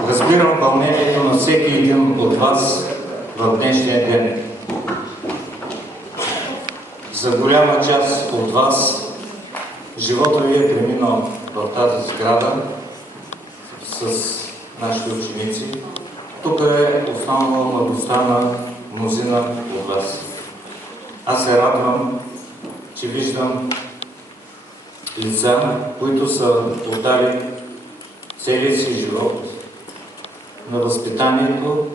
Разбирам вълнението на всеки един от вас в днешния ден. За голяма част от вас живота ви е преминал в тази сграда с нашите ученици. Тук е основно младостта на мнозина от вас. Аз се радвам, че виждам лица, които са отдали целия си живот на възпитанието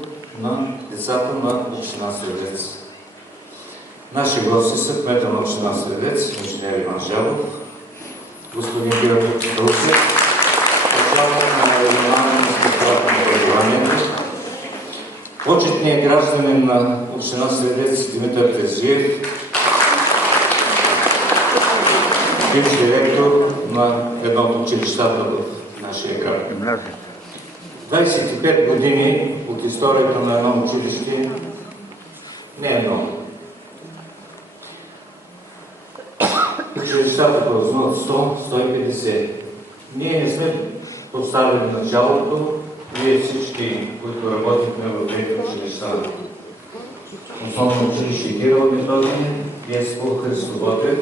на децата на община Средец. Наши гости са кмета на община Средец, инженер Иван Жалов, господин Георги Дълцев, началник на регионалния инспекторат на образованието, почетният гражданин на община Средец Димитър Терзиев, бивш директор на едно от училищата в нашия град. 25 години от историята на едно училище не е много. Училищата празнуват 100-150. Ние не сме поставили началото, вие всички, които работихме в тези училища. Основно училище Кирил Методий, Пиеско Христо Ботев,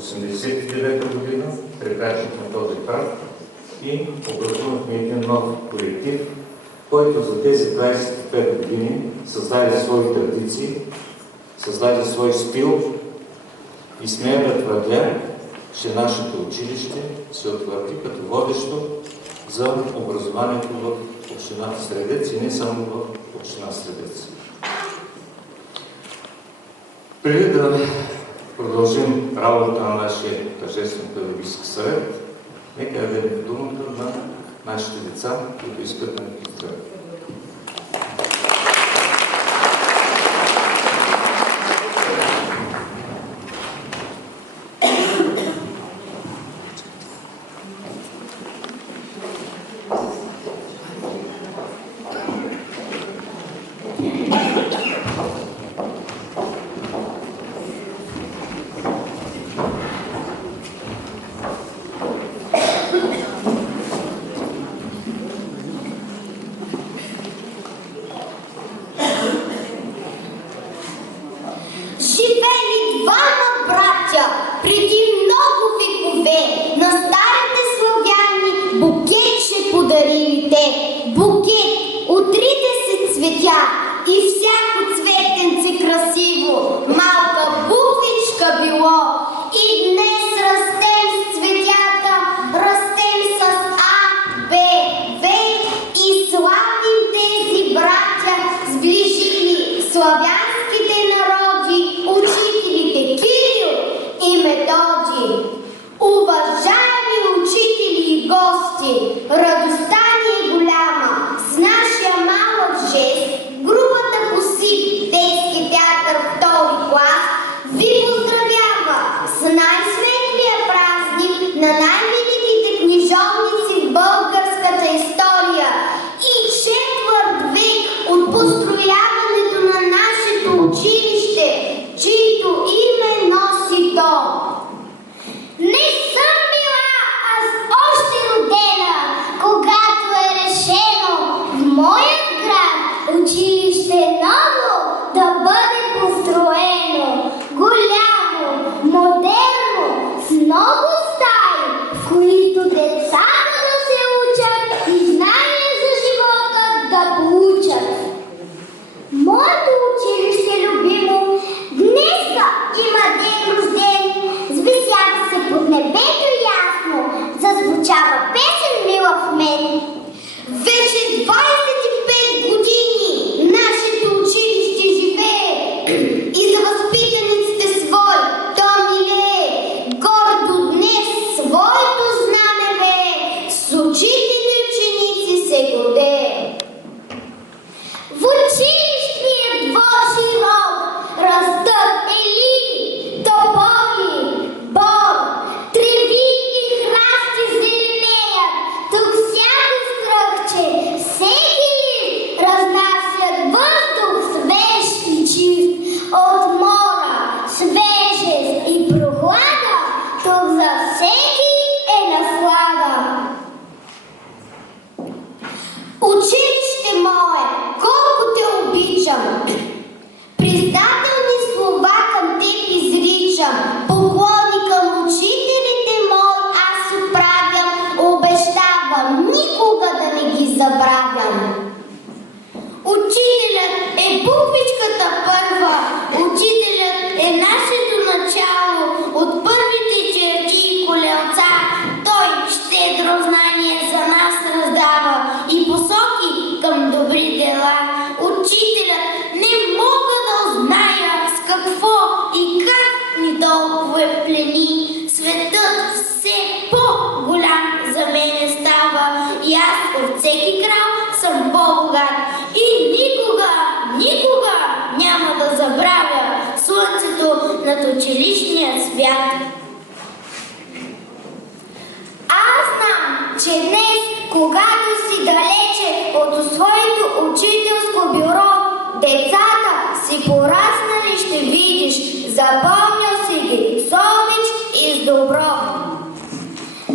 1989 година, прекрачихме този праг и образувахме един нов колектив, който за тези 25 години създаде свои традиции, създаде свой стил и смея да твърдя, че нашето училище се утвърди като водещо за образованието в общината Средец и не само в община Средец. Преди да продължим работа на нашия тържествен педагогически съвет, нека да дадем думата на нашите деца, които искат да ни поздравят. Групата по СИП, детски театър, втори клас, забравям. Учителят е буквичката първа, учителят е нашето начало, от първите черти и колелца. Той щедро знание за нас раздава и посоки към добри дела. Учителят не мога да узная с какво и как ни толкова плени. Светът все по-голям за мене става и аз от всеки крал съм по-богат. И никога няма да забравя слънцето над училищния свят. Аз знам, че днес, когато си далече от своето учителско бюро, децата си пораснали ще видиш, запомнял си ги с обич и с добро.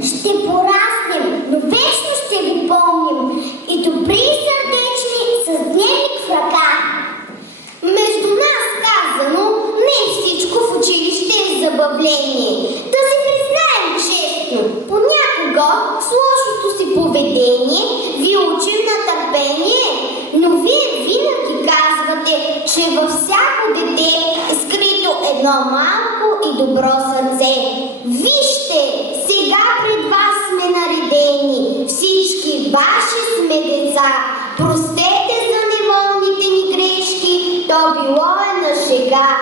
Ще пораснем, но вечно ще ви помним и добри и сърдечни с дневник в ръка. Между нас казано, не всичко в училище е забавление. Да си признаем честно, понякога с лошото си поведение ви учим на търпение, но вие винаги казвате, че във всяко дете е скрито едно малко и добро сърце. Вижте, сега пред вас сме наредени, всички ваши сме деца. Простете за неволните ни грешки, то било е на шега.